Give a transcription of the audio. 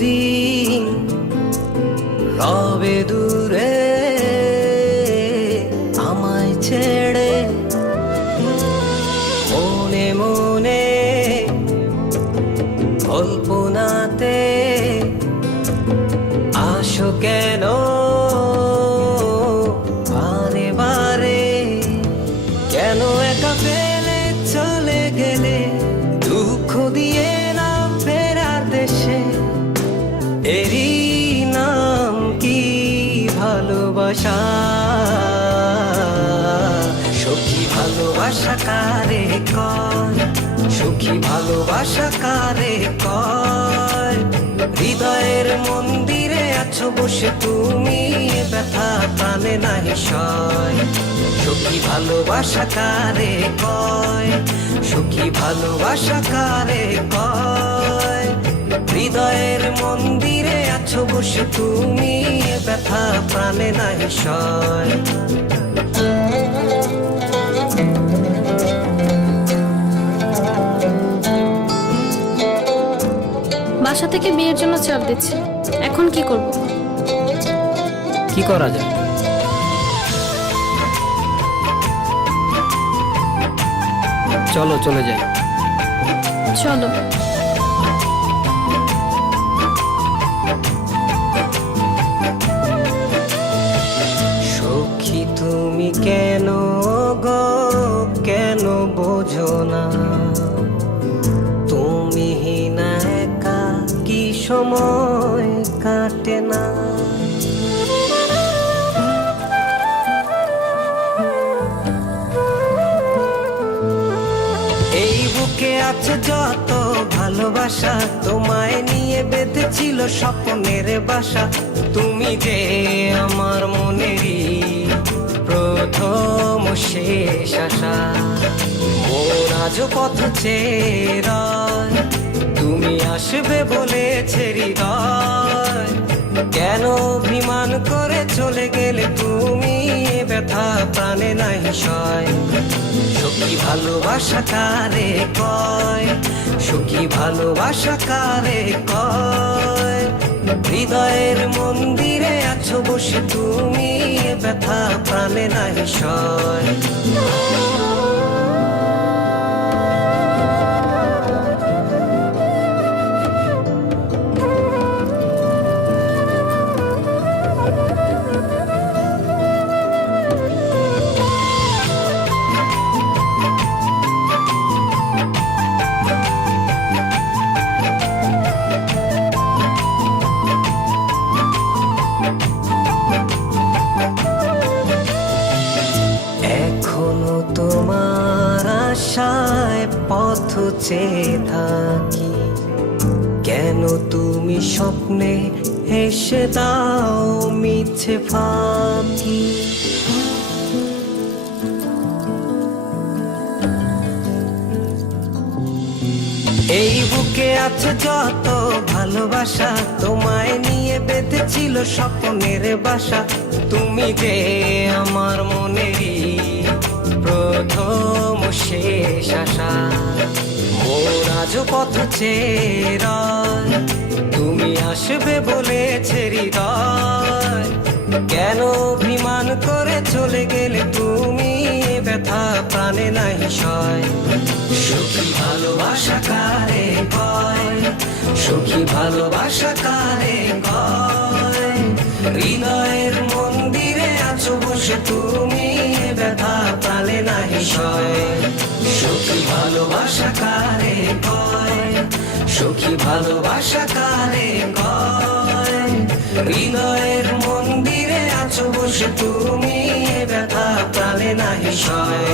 দিন রবে দূরে আমায় ছেড়ে, মনে মনে কল্পনাতে আসো কেন বারে বারে, কেন একা ফেলে চলে গেলে দুঃখ দিয়ে না ফেরার দেশে, এরই নাম কি ভালোবাসা? সখী ভালোবাসা কারে কয়, সখী ভালোবাসা কারে কয়? হৃদয়ের মন্দিরে আছো বসে তুমি, ব্যথা প্রাণে নাহি সয়। সখী ভালোবাসা কারে কয়, সখী ভালোবাসা কারে কয়? হৃদয়ের মন্দিরে আছো বসে তুমি, ব্যথা প্রাণে নাহি সয়। বাসা থেকে বিয়ের জন্য চাপ দিচ্ছে, এখন কি করব? কি করা যায়? চলো চলে যাই। চলো। সখী তুমি কেন গো, কেন বোঝো না? তুমি না একা কি সময় কাটে না? এই বুকে আছে যত ভালোবাসা, তোমায় নিয়ে বেঁধেছিল স্বপ্নের বাসা। তুমি যে আমার মনেরই প্রথম শেষ আশা, মন আজও পথ চেয়ে রয়, তুমি আসবে বলেছে হৃদয়। কেন অভিমান করে চলে গেলে তুমি, ব্যথা প্রাণে নাহি সয়। সখী ভালোবাসা কারে কয়, সখী ভালোবাসা কারে কয়? হৃদয়ের মন্দিরে আছো বসে তুমি, ব্যথা প্রাণে নাহি সয়। এখনো তোমার আশায় পথ চেয়ে থাকি, কেন তুমি স্বপ্নে এসে দাও মিছে ফাঁকি? এই বুকে আছে যত ভালোবাসা, তোমায় নিয়ে বেঁধেছিল স্বপ্নের বাসা। তুমি যে আমার মনেরই প্রথম শেষ আশা, মোর আজও পথ চেয়ে রয়, তুমি আসবে বলেছে হৃদয়। কেন অভিমান করে চলে গেলে তুমি, ব্যথা প্রাণে নাহি সয়। সখী ভালোবাসা কারে কয়, সখী ভালোবাসা কারে কয়? হৃদয়ের মন্দিরে আছো বসে তুমি, ব্যথা প্রাণে নাহি সয়। সখী ভালোবাসা কারে কয়, সখী ভালোবাসা কারে কয়? হৃদয়ের মন্দিরে আছো বসে তুমি, ব্যথা প্রাণে নাহি সয়।